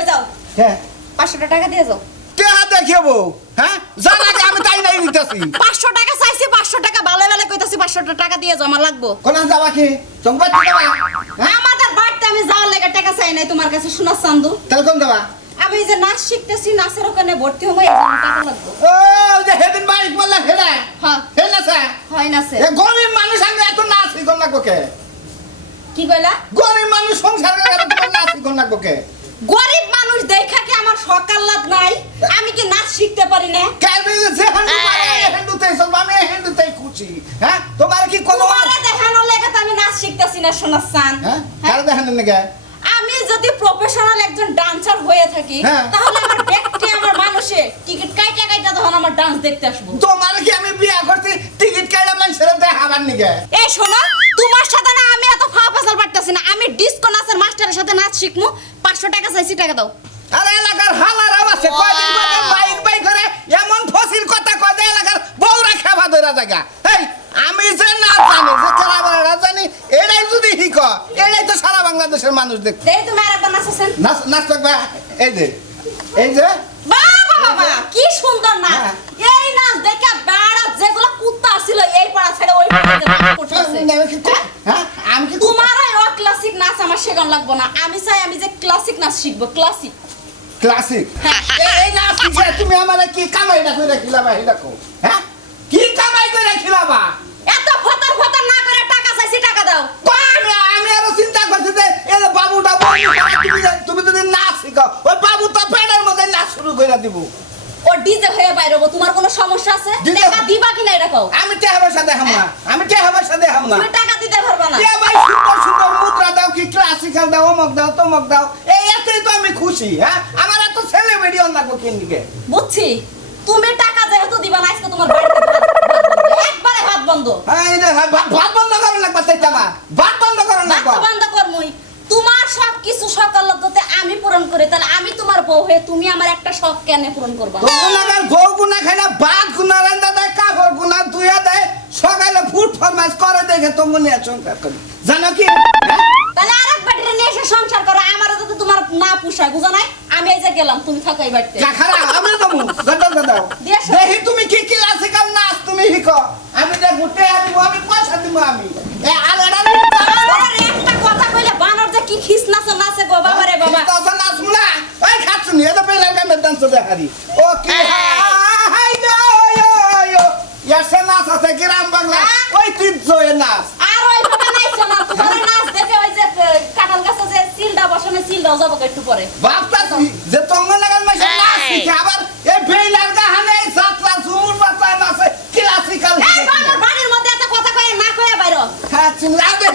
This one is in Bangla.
কই যাও হ্যাঁ 500 টাকা দিয়ে যাও টেহা দেখাবো হ্যাঁ জানা কি আমি তাই নাই নিতেছি 500 টাকা চাইছি 500 টাকা ভালো ভালো কইতাছি 500 টাকা দিয়ে যাও আমার লাগবো কোন যাবা কি চংবাদ যাবা হ্যাঁ আমাদের বাড়িতে আমি যাওয়ার লাগা টাকা চাই নাই তোমার কাছে শোনা চান্দু তাহলে কোন যাবা আমি এই যে নাচ শিখতেছি নাচের ওখানে ভর্তি হবো এই জন্য টাকা লাগবে ও যে হেদিন বাইক মারলা হেডা হ্যাঁ হে না স্যার হয় নাচে এ গরিব মানুষ আমি এত নাচ শিখন লাগবো কে কি কইলা গরিব মানুষ সংসার করে এত তোমার নাচ শিখন লাগবো কে গরিব মানুষ দেখা কি আমার সকাল লাগ নাই আমি কি নাচ শিখতে পারি না কালবে যে হান্ডু মানে হান্ডুতে সব আমি হান্ডুতে খুশি হ্যাঁ তোমার কি কোনো তোমারে দেখানোর লাগা তো আমি নাচ শিখতেছি না শোনা চান হ্যাঁ কার দেখেন নাকি আমি যদি প্রফেশনাল একজন ডান্সার হয়ে থাকি হ্যাঁ। তাহলে আমার ব্যক্তি আমার মানুষে টিকিট কাইটা কাইটা তখন আমার ডান্স দেখতে আসবো তোমার কি আমি বিয়া করছি টিকিট কাটা মানুষের দেখাবার নিকে এই শোনো তোমার সাথে না আমি এত ফা ফসল পারতেছি না আমি ডিস্কো নাচের মাস্টারের সাথে নাচ শিখমু 500 টাকা চাইছি টাকা দাও আরে এলাকার হালার আওয়াজে কয়দিন পরে বাইক বাইক করে এমন ফসির কথা কয় যে এলাকার বউরা খাবা ধরা জায়গা এই আমি যে না জানি যে কারাবারা জানি এটাই যদি হিক এটাই তো সারা বাংলাদেশের মানুষ দেখ দেই তুমি আরেকবার নাচছেন নাচ নাচ থাকবে এই যে বাবা বাবা কি সুন্দর নাচ হ্যাঁ। এই নাচ দেখে বাড়া যেগুলো কুত্তা ছিল এই পাড়া ছেড়ে ওই পাড়াতে নাচ করতেছে হ্যাঁ আমি কি তোমার ওই ক্লাসিক নাচ আমার শেখান লাগবো না আমি চাই আমি যে ক্লাসিক নাচ শিখবো ক্লাসিক ক্লাসিক এই নাচ শিখে তুমি আমারে কি কামাইটা কইরা খিলাবা এটা কও হ্যাঁ কি কামাই কইরা খিলাবা এত ফতর ফতর না করে টাকা চাইছি টাকা দাও আমি আরো চিন্তা করছি যে এই বাবুটা তুমি যদি নাচ শিখাও ওই বাবু তো পেটের মধ্যে নাচ শুরু করে দিব ও ডিজে হয়ে বাইরে হবো তোমার কোনো সমস্যা আছে ডিজে- টাকা দিবা কিনা এটা কও আমি টেহাবার সাথে হাম না আমি টেহাবার সাথে হাম না তুমি টাকা দিতে পারবা না এ ভাই সুন্দর সুন্দর মুদ্রা দাও কি ক্লাসিক্যাল দাও অমক দাও তমক দাও এই এতেই তো আমি খুশি হ্যাঁ আমার এত সেলিব্রিটি অন লাগবো কিনদিকে বুঝছি তুমি টাকা যেহেতু দিবা না আজকে তোমার বাড়িতে ভাত বন্ধ। একবারে ভাত বন্ধ হ্যাঁ এই যে ভাত বন্ধ করেন লাগবা তাই আমার ভাত বন্ধ করেন ভাত লাগবা তো বন্ধ করমুই তোমার সব কিছু সকাল লগ্নতে আমি পূরণ করি তাহলে আমি তোমার বউ হয়ে তুমি আমার একটা শখ কেন পূরণ করবা না? তখন আবার বউ গুনা খাই না ভাত গুনা রান্দা দেয় কাপড় গুনা ধুইয়া দেয় সকালে ফুড ফরমাইজ করে দেখে তো মনে সংসার করি জানো কি হ্যাঁ? তাহলে আরেক বাড়িতে নিয়ে এসে সংসার করো আমারও তো তোমার না পুষায় বুঝো নাই আমি এই যে গেলাম তুমি থাকো এই বাড়িতে যা খারাপ আমি তো দাও দিয়ে আসো। দেখি তুমি কি ক্লাসিক্যাল নাচ তুমি শিখো আমি যে ঘুরতে আসবো আমি পয়সা দিব আমি এ আলাদা আরে একটা কথা কইলে বানর যে কি খিস নাচে নাচে গো বাবা রে বাবা তো নাচ মুলা ওই খাচ্ছুনি এটা পেলে আমি ডান্স দেখারি ওকে হাই yo ইয়াসে নাচ আছে গ্রাম বাংলা ঐতিহ্যের নাচ আর ওইভাবে নাইছো না তোমার নাচ দেখে ওই যে কাঁঠাল গাছে যে সিলডা বসানো সিলডাও যাবো একটু পরে বাপতাছি যে তঙ্গ লাগাল মাসে নাচ শিখে আবার এই বেইলার গাহানে যাত্রা ঝুমুর বাচ্চা নাচে ক্লাসিক্যাল এই বাবার বাড়ির মধ্যে এত কথা কয়ে না কয়ে বাইরো খাচ্ছুনি লাগে